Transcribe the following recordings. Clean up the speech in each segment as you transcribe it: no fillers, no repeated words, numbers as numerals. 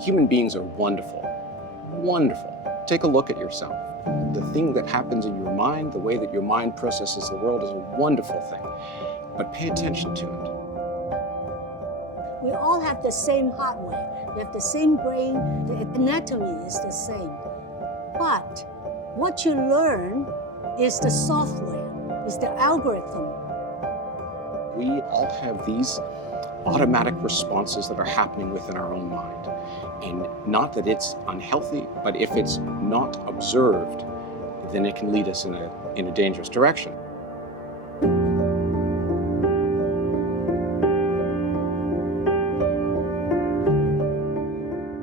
Human beings are wonderful, wonderful. Take a look at yourself. The thing that happens in your mind, the way that your mind processes the world is a wonderful thing, but pay attention to it. We all have the same hardware. We have the same brain. The anatomy is the same. But what you learn is the software, is the algorithm. We all have these automatic responses that are happening within our own mind. And not that it's unhealthy, but if it's not observed, then it can lead us in a dangerous direction.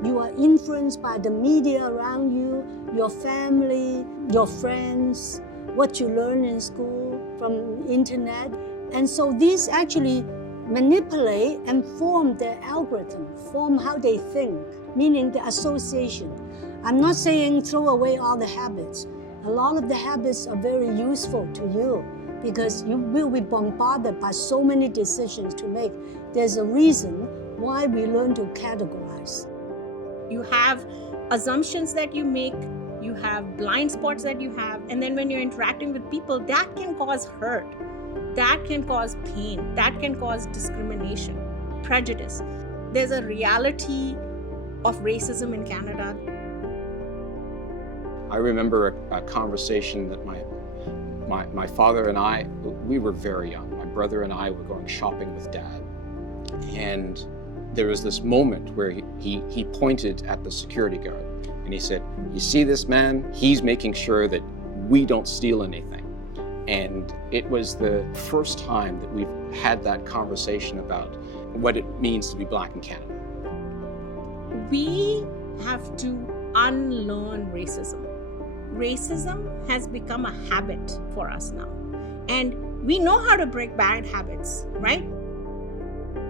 You are influenced by the media around you, your family, your friends, what you learn in school, from internet. And so these actually manipulate and form their algorithm, form how they think, meaning the association. I'm not saying throw away all the habits. A lot of the habits are very useful to you because you will be bombarded by so many decisions to make. There's a reason why we learn to categorize. You have assumptions that you make, you have blind spots that you have, and then when you're interacting with people, that can cause hurt. That can cause pain, that can cause discrimination, prejudice. There's a reality of racism in Canada. I remember a conversation that my father and I, we were very young. My brother and I were going shopping with Dad. And there was this moment where he pointed at the security guard and he said, "You see this man? He's making sure that we don't steal anything." And it was the first time that we've had that conversation about what it means to be Black in Canada. We have to unlearn racism. Racism has become a habit for us now. And we know how to break bad habits, right?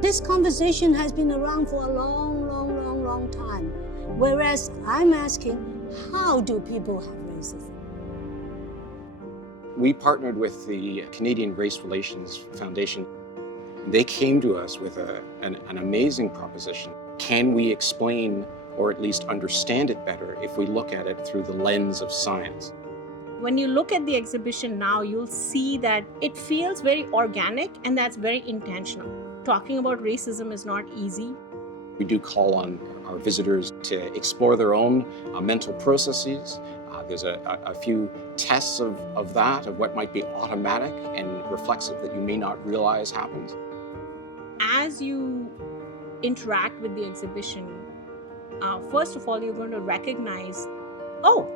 This conversation has been around for a long time. Whereas I'm asking, how do people have racism? We partnered with the Canadian Race Relations Foundation. They came to us with an amazing proposition. Can we explain or at least understand it better if we look at it through the lens of science? When you look at the exhibition now, you'll see that it feels very organic and that's very intentional. Talking about racism is not easy. We do call on our visitors to explore their own mental processes. There's a few tests of that, of what might be automatic and reflexive that you may not realize happens. As you interact with the exhibition, first of all, you're going to recognize, oh,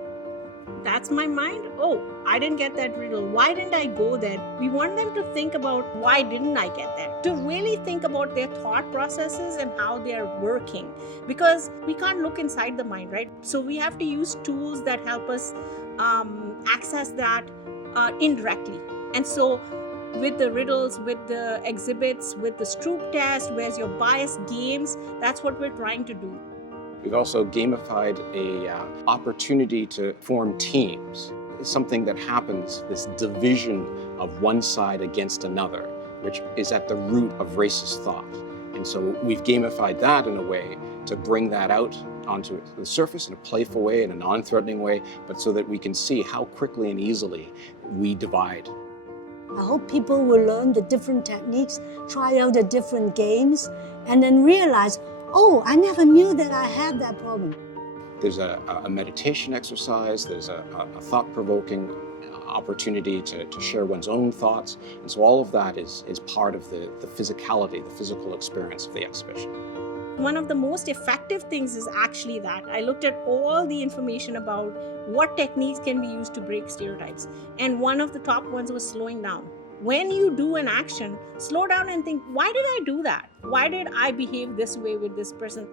that's my mind. Oh, I didn't get that riddle. Why didn't I go there? We want them to think about why didn't I get there? To really think about their thought processes and how they are working. Because we can't look inside the mind, right? So we have to use tools that help us access that indirectly. And so with the riddles, with the exhibits, with the Stroop test, where's your bias games, that's what we're trying to do. We've also gamified an opportunity to form teams. It's something that happens, this division of one side against another, which is at the root of racist thought. And so we've gamified that in a way to bring that out onto the surface in a playful way, in a non-threatening way, but so that we can see how quickly and easily we divide. I hope people will learn the different techniques, try out the different games, and then realize, oh, I never knew that I had that problem. There's a meditation exercise, there's a thought-provoking opportunity to share one's own thoughts. And so all of that is part of the physicality, the physical experience of the exhibition. One of the most effective things is actually that. I looked at all the information about what techniques can be used to break stereotypes. And one of the top ones was slowing down. When you do an action, slow down and think, why did I do that? Why did I behave this way with this person?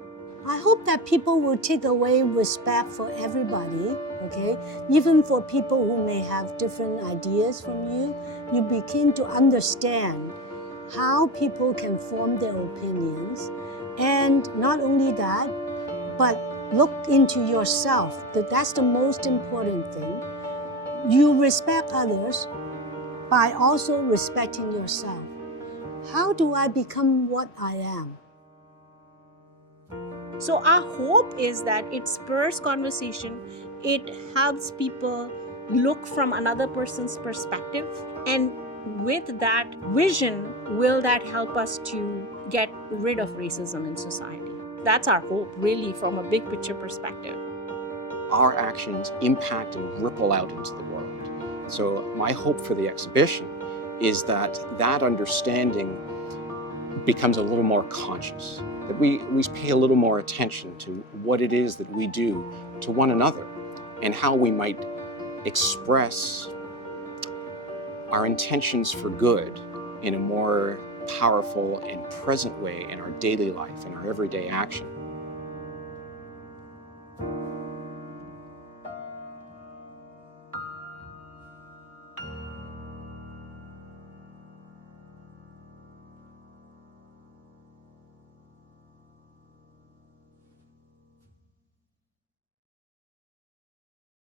I hope that people will take away respect for everybody, okay? Even for people who may have different ideas from you, you begin to understand how people can form their opinions. And not only that, but look into yourself. That's the most important thing. You respect others by also respecting yourself. How do I become what I am? So our hope is that it spurs conversation, it helps people look from another person's perspective, and with that vision, will that help us to get rid of racism in society? That's our hope, really, from a big picture perspective. Our actions impact and ripple out into the world. So my hope for the exhibition is that that understanding becomes a little more conscious, that we pay a little more attention to what it is that we do to one another and how we might express our intentions for good in a more powerful and present way in our daily life, in our everyday action.